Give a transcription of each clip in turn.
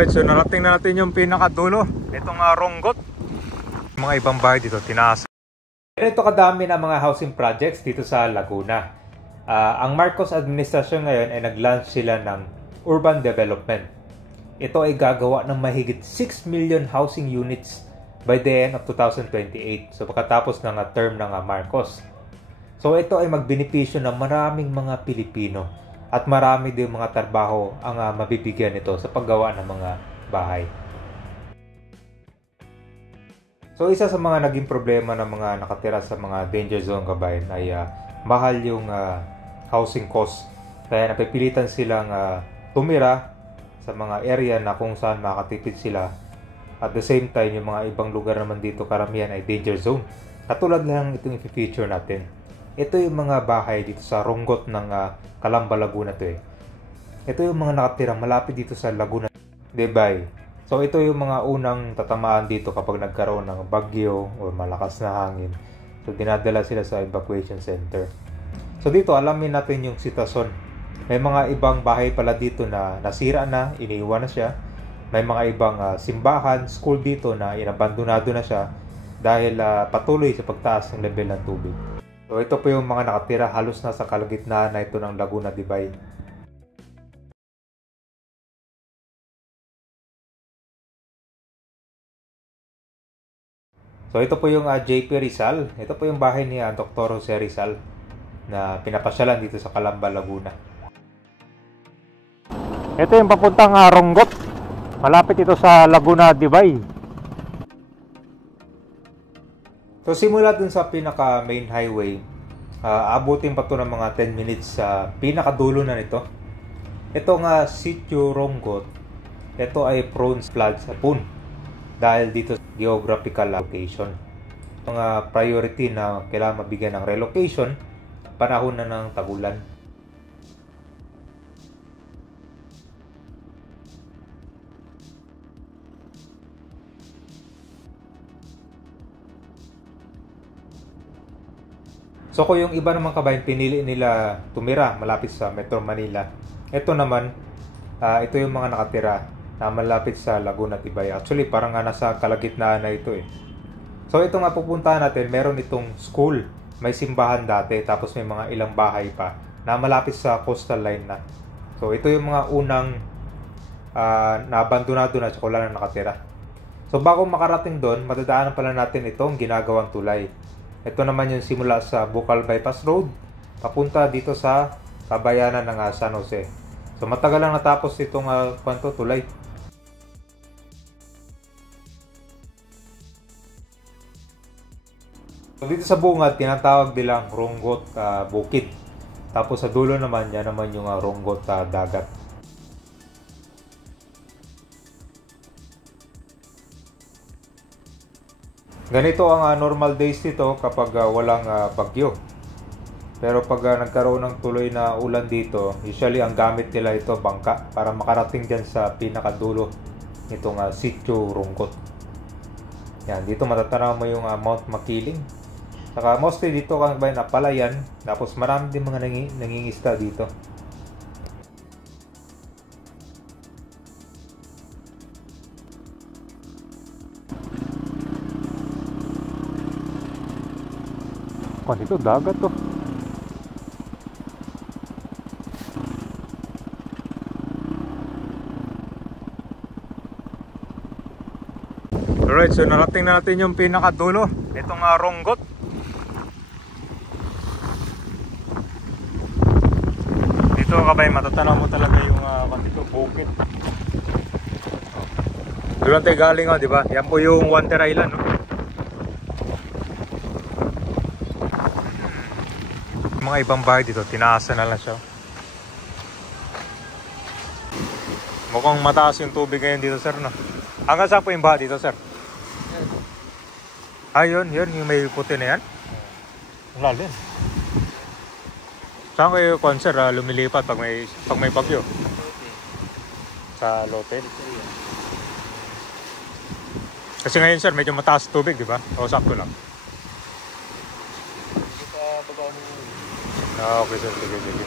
Alright, so narating na natin yung pinakadulo. Itong Ronggot. Mga ibang bahay dito, tinaas. Ito kadami na mga housing projects dito sa Laguna. Ang Marcos administrasyon ngayon ay nag-launch sila ng urban development. Ito ay gagawa ng mahigit 6 million housing units by the end of 2028. So pagkatapos ng term ng Marcos. So ito ay magbenepisyo ng maraming mga Pilipino at marami din mga trabaho ang mabibigyan nito sa paggawa ng mga bahay. So isa sa mga naging problema ng mga nakatira sa mga danger zone kabayan ay mahal yung housing cost. Kaya napipilitan silang tumira sa mga area na kung saan makatipid sila. At the same time, yung mga ibang lugar naman dito karamihan ay danger zone. Katulad lang itong i-feature natin. Ito yung mga bahay dito sa Ronggot ng Calamba, Laguna to eh. Ito yung mga nakatira malapit dito sa Laguna, Debay. So ito yung mga unang tatamaan dito kapag nagkaroon ng bagyo o malakas na hangin. So dinadala sila sa evacuation center. So dito alamin natin yung sitwasyon. May mga ibang bahay pala dito na nasira na, iniiwan na siya. May mga ibang simbahan, school dito na inabandonado na siya dahil patuloy sa pagtaas ng level ng tubig. So ito po yung mga nakatira halos nasa kalagitnaan na ito ng Laguna, Debay. So ito po yung JP Rizal. Ito po yung bahay ni Dr. Jose Rizal na pinapasyalan dito sa Calamba, Laguna. Ito yung papuntang Ronggot. Malapit ito sa Laguna, Debay. So simula dun sa pinaka main highway, abutin pa to ng mga 10 minutes sa pinakadulo na nito. Ito nga Sitio Ronggot. Ito ay prone flood sa Pun dahil dito sa geographical location. Mga priority na kailangan mabigyan ng relocation panahon na ng tagulan. So kung yung iba naman kabayan, pinili nila tumira malapit sa Metro Manila. Ito naman, ito yung mga nakatira na malapit sa Laguna, Debay. Actually, parang nasa kalagitnaan na ito eh. So ito nga pupuntahan natin, meron itong school. May simbahan dati, tapos may mga ilang bahay pa na malapit sa coastal line na. So ito yung mga unang naabandonado na at wala na nakatira. So bago makarating doon, madadaanan pala natin itong ginagawang tulay. Ito naman yung simula sa Bukal Bypass Road papunta dito sa kabayanan ng San Jose. So matagal lang natapos itong tulay. So dito sa bungad tinatawag nilang Ronggot Bukid. Tapos sa dulo naman yan naman yung Ronggot Dagat. Ganito ang normal days dito kapag walang bagyo. Pero pag nagkaroon ng tuloy na ulan dito, usually ang gamit nila ito bangka para makarating dyan sa pinakadulo nitong Sitio Ronggot. Yan, dito matatanaw mo yung Mount Makiling. Saka mostly dito kang ba na palayan, tapos marami din mga nangingista dito. Dito dagat to. Alright, so narating na natin yung pinakadulo itong Ronggot. Dito kabay matatanaw mo talaga yung dito bukid. Doon tayo galing di ba? Yan po yung Wonder Island Mga ibang bahay dito, tinaasan na lang siya. Mukhang mataas yung tubig ngayon dito, sir, no? Hanggang saan po yung bahay dito, sir? Yun, yung may puti na yan? Ang lalim. Saan kayo, sir, lumilipat pag may bagyo? Sa Lote. Kasi ngayon, sir, medyo mataas tubig, di ba? O sakto lang. Okay, sir. Sige.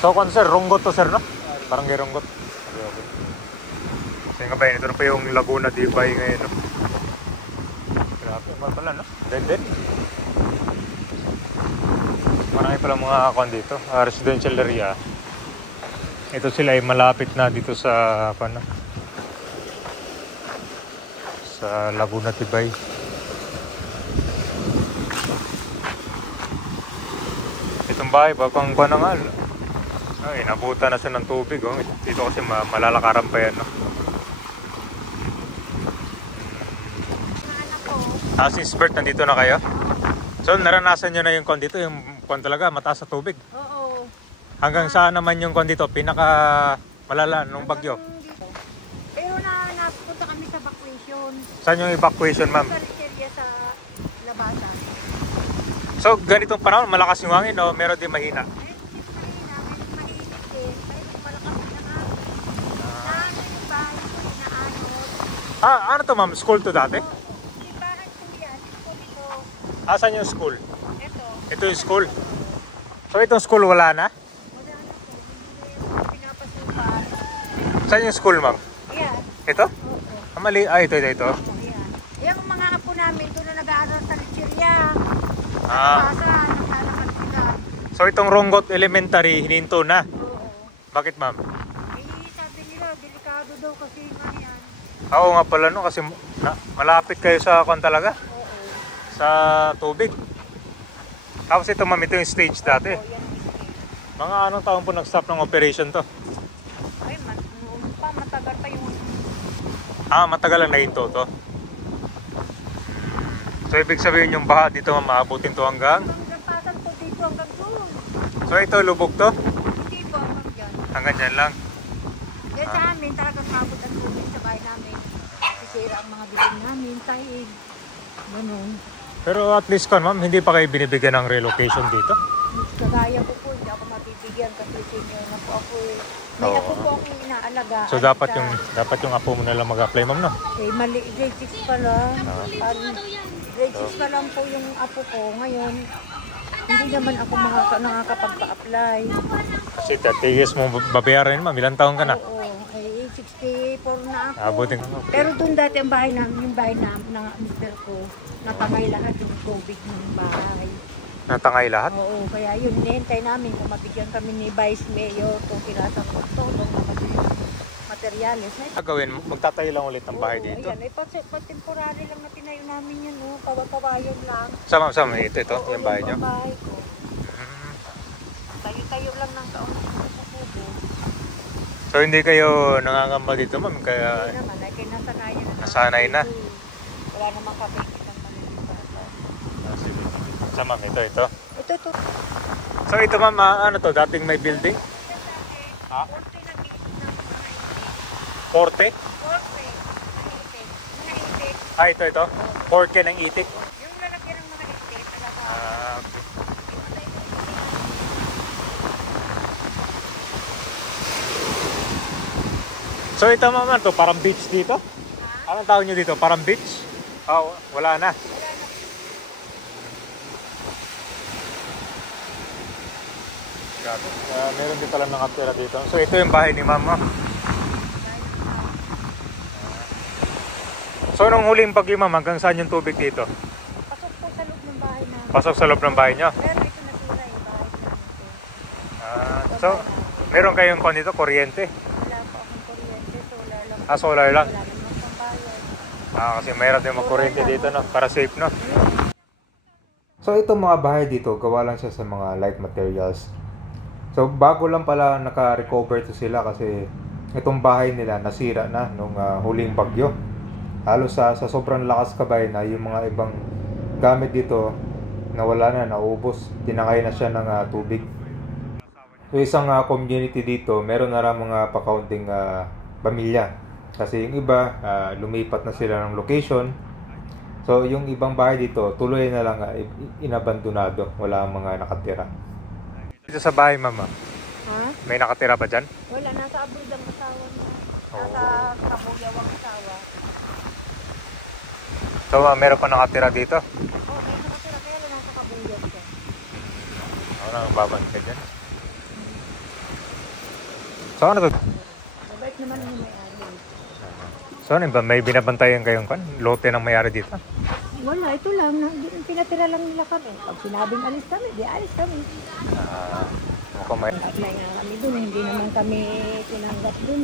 So, sir, Ronggot to, sir, no? Parang geronggot. Okay. Kasi nga ba yun, ito na pa yung Laguna Tibay ngayon, no? Grabe naman pala, no? Then. Marami pala mga akon dito, residential area. Ito sila ay malapit na dito sa, ano? Sa Laguna Tibay. Itong bahay, bakang pa na nga. Ay, nabuta na siya ng tubig. Oh. Dito kasi malalakaran pa yan. No? Since birth, nandito na kayo? So, naranasan nyo na yung kon dito? Yung kon talaga, mataas sa tubig? Oo. Hanggang saan naman yung kon dito? Pinaka malala nung bagyo? Pero napunta kami sa evacuation. Saan yung evacuation, ma'am? Sa area sa labasan. So, ganitong panahon, malakas yung hangin o meron din mahina? Ano to ma'am? School to dati? Di bahay ko yan. School ito. Saan yung school? Ito. Ito yung school. So itong school wala na? Wala na po. Hindi pinapasukan. Saan yung school ma'am? Yan. Ito? Oo. Mali. Ito. Yan. Yung mga apo namin doon na nag-aaral sa Lecheria. Ah. Naglalakad sila. So itong Rongot Elementary, hininto na. Oo. Bakit ma'am? Sabi nila, delikado daw kasi nga yan. Oo nga pala no, kasi malapit kayo sa kon talaga. Oo. Sa tubig. Tapos ito ma'am, ito yung stage dati. Oo, yan. Mga anong taon po nag-stop ng operation to? Ay, matagal pa yung... Matagal lang nahinto to. So ibig sabihin yung baha dito maabutin to hanggang? Nagpatan po dito hanggang doon. So ito lubog to? Hindi po hanggang dyan. Hanggang dyan lang. Yan sa amin, talagang mabot ang tubig sa bahay namin. Sisira ang mga biting namin, taig. Ganun. Pero at least kon ma'am, hindi pa kayo binibigyan ng relocation dito? Kagaya ko po, hindi ako mabibigyan kasi senior na po ako eh. May Oo. ako po akong inaalaga. So dapat yung apo mo na lang mag-apply ma'am no? Eh, mali, grade 6 pa lang. Grade 6 pa lang po yung apo ko. Ngayon, hindi naman ako nakakapagpa-apply. Kasi tigis mo babayaran ma'am, ilang taon ka na? Oo, eh, 64 na ako. Abutin ka ma'am. Pero doon dati ang bahay namin, yung bahay na ng mister ko, natangay lahat yung tubig ng bahay. Natangay lahat? Oo, kaya yun, nihintay namin kung mabigyan kami ni Vice Mayor kung pinasang tulong na materyales. Gagawin, magtatayo lang ulit ng bahay Oo, dito. Ayan, temporary lang na tinayo namin yan, oh. Kawayan lang. Sama, ito, Oo, yung bahay niyo. Yung bahay ko. Tayo-tayo lang ng kaunti sa kubo. So hindi kayo nangangamba dito ma'am, kaya Hindi naman, ay kinasanayan na. nasanay na. Wala namang kabaikitan malilipat. Sige. Sa ma'am, ito. Ito. So ito ma'am, ano to, dating may building? Ha? Korte ng itik ng mga itik. Korte? Korte. Mga itik. Ito. Korte ng itik. Yung lalagyan ng mga itik, talaga. Okay. So ito ma'am, to parang beach dito? Anong tawag nyo dito? Parang beach? Wala na. Meron din pala nakatira dito. So ito yung bahay ni mama. So nung huling bagyo ma'am, hanggang saan yung tubig dito? Pasok po sa loob ng bahay namin. Pasok sa loob ng bahay nyo? Pero ito natira yung bahay namin. So meron kayong kon dito, kuryente? Wala po akong kuryente, solar lang. Solar lang? Wala namang pambayad. Kasi mayroon din magkuryente dito no, para safe no? So itong mga bahay dito, gawa lang siya sa mga light materials. So bago lang pala naka-recover to sila kasi itong bahay nila nasira na nung huling bagyo. Halos sa sobrang lakas kabay na yung mga ibang gamit dito nawala na, naubos. Tinangay na siya ng tubig. So isang community dito, meron na rin mga pakaunting pamilya. Kasi yung iba, lumipat na sila ng location. So yung ibang bahay dito, tuloy na lang inabandonado. Wala mga nakatira. Dito sa bahay, mama, may nakatira ba dyan? Wala, nasa abroad ang asawa niya. Nasa Kabuyaw ang asawa. So meron pa nakatira dito? May nakatira, kaya lang nasa Kabuyaw siya. Nang babantay dyan. So ano to? Mabait naman yung may-ari. So ano ba? May binabantayan kayong lote ng may-ari dito? Wala, ito lang. Pinatira lang nila kami. Pag sinabing alis kami, di alis kami. Mukhang may... Apply nga kami dun. Hindi naman kami tinanggap dun.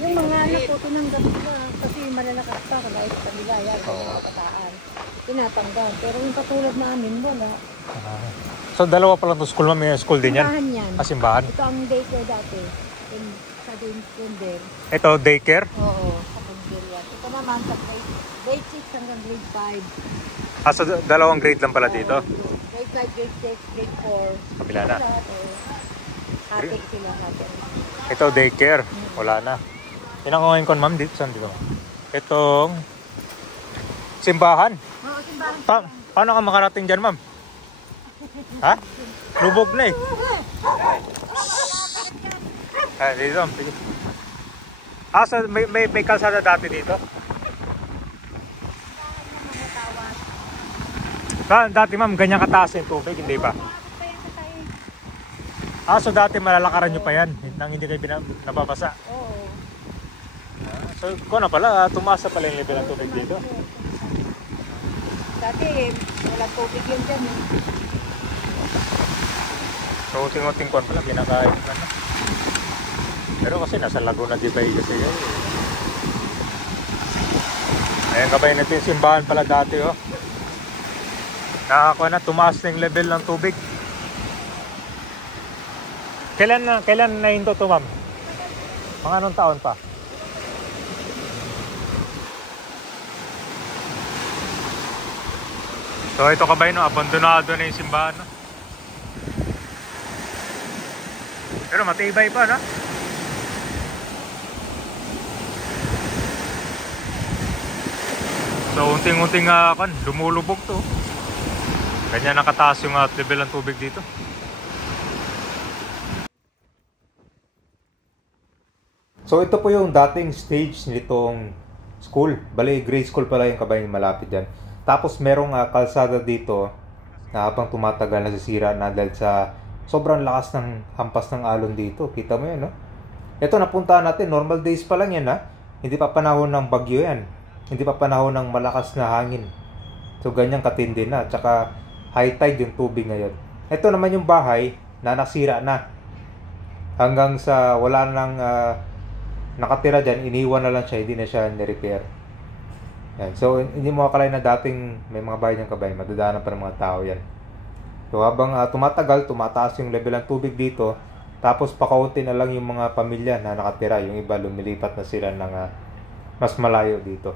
Yung mga anak ko tinanggap na. Kasi malalakas pa. Kahit sa kanila, yan, mga kataan. Tinatanggap. Pero yung katulad namin, wala. So dalawa pa lang to school, may school din yan? Simbahan yan. Simbahan? Ito ang daycare dati. Sa kinder. Ito, daycare? Oo, sa kinder yan. Ito naman sa grade 6 hanggang grade 5. So dalawang grade lang pala dito? Grade 5, grade 6, grade 4. Kabila na? Hati sila hati. Ito, daycare. Wala na. Pinangungayin ko, ma'am, dito. Saan dito? Itong simbahan. Oo, simbahan. Paano ka makarating dyan, ma'am? Ha? Lubog na eh. Dito. So may kalsada dati dito? Dati, ma'am, ganyan kataas yung tubig, hindi ba? So dati malalakaran nyo pa yan, nang hindi kayo nababasa? Oo. So kung na pala, tumaas na pala yung level ng tubig dito? Dati, wala tubig yun dyan. So ting-ting kuwan pala, kinakain na. Pero kasi nasa Laguna di ba kasi yun? Ayan kabay natin yung simbahan pala dati, oh. Nakakuha na, tumaas na yung level ng tubig. Kailan na hinto to, ma'am? Mga anong taon pa? So ito kabay, no, abandonado na yung simbahan, no? Pero matibay pa, no? So unting-unting lumulubog to. Ganyan nakataas yung level ng tubig dito. So ito po yung dating stage nitong school. Bali, grade school pala yung kabayan malapit dyan. Tapos merong kalsada dito na habang tumatagal nasisira na dahil sa sobrang lakas ng hampas ng alon dito. Kita mo yan, no? Ito napuntahan natin, normal days pa lang yan, ha? Hindi pa panahon ng bagyo yan. Hindi pa panahon ng malakas na hangin. So ganyan katindi na. Tsaka high tide yung tubig ngayon. Ito naman yung bahay na nasira na. Hanggang sa wala nang nakatira dyan, iniwan na lang siya, hindi na siya ni-repair. Yan. So hindi mo akalain na dating may mga bahay niyang kabayan, madadaanan pa ng mga tao yan. So habang tumatagal, tumataas yung level ng tubig dito, tapos pakaunti na lang yung mga pamilya na nakatira, yung iba lumilipat na sila ng mas malayo dito.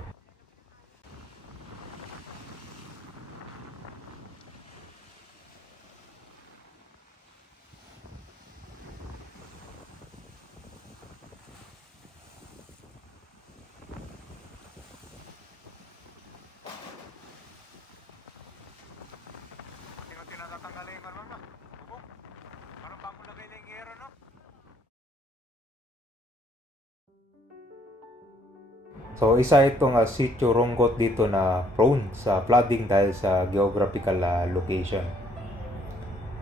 So isa itong sitio Rongot dito na prone sa flooding dahil sa geographical location.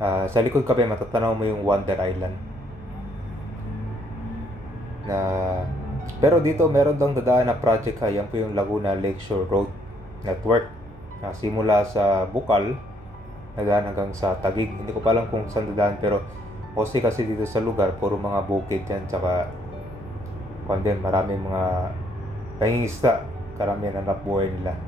Sa likod kape matatanaw mo yung Wonder Island. Pero dito meron daw dadaan na project, yan po yung Laguna Lakeshore Road Network. Simula sa Bukal, nadaan hanggang sa Taguig. Hindi ko pa alam kung saan dadaan, pero kasi dito sa lugar puro mga bukid yan, tsaka maraming mga pangingisda, karamihan ang buhay nila.